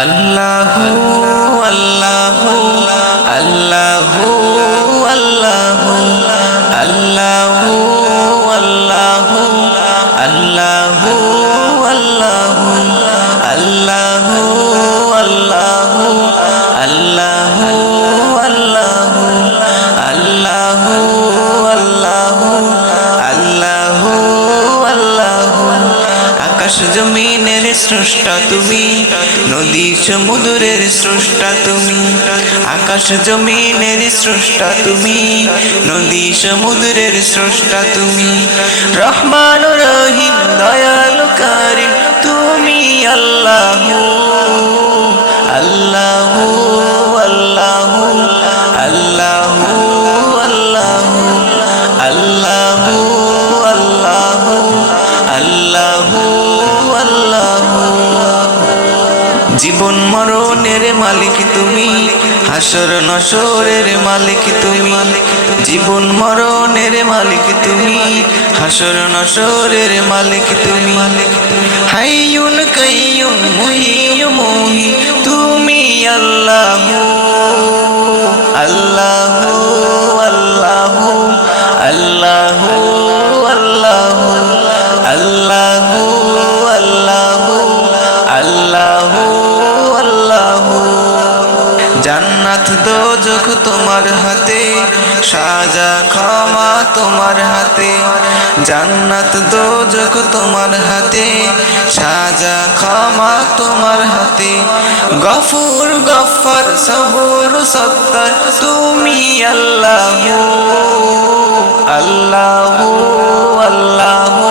আল্লাহু আল্লাহু আল্লাহু আল্লাহু আল্লাহু আল্লাহু আল্লাহু আল্লাহু আল্লাহু আল্লাহু আল্লাহু আল্লাহু আল্লাহু আল্লাহু আল্লাহু আল্লাহু আকাশ জমিনের স্রষ্টা তুমি, নদী সমুদ্রের স্রষ্টা তুমি। আকাশ জমিনের স্রষ্টা তুমি, নদী সমুদ্রের স্রষ্টা তুমি। রহমান রহিম দয়ালু কারীম তুমি আল্লাহু আল্লাহু আল্লাহু আল্লাহু আল্লাহু আল্লাহু আল্লাহু আল্লাহু আল্লাহু। জীবন মরণের মালিক তুমি, হাসর নসরের মালিক তুমি। জীবন মরণের মালিক তুমি, হাসর নসরের মালিক তুমি। হাইয়ুন কাইয়ুম মুহিয়্যু মুমীত তুমি আল্লাহু আল্লাহু আল্লাহু আল্লাহু আল্লাহু আল্লাহু আল্লাহু আল্লাহু আল্লাহু। জান্নাত দোজখ তোমার হাতে, সাজা ক্ষমা তোমার হাতে। জান্নাত দোজখ তোমার হাতে, সাজা ক্ষমা তোমার হাতে। গফুর গফফার সবুর সত্তার তুমি আল্লাহু আল্লাহু আল্লাহু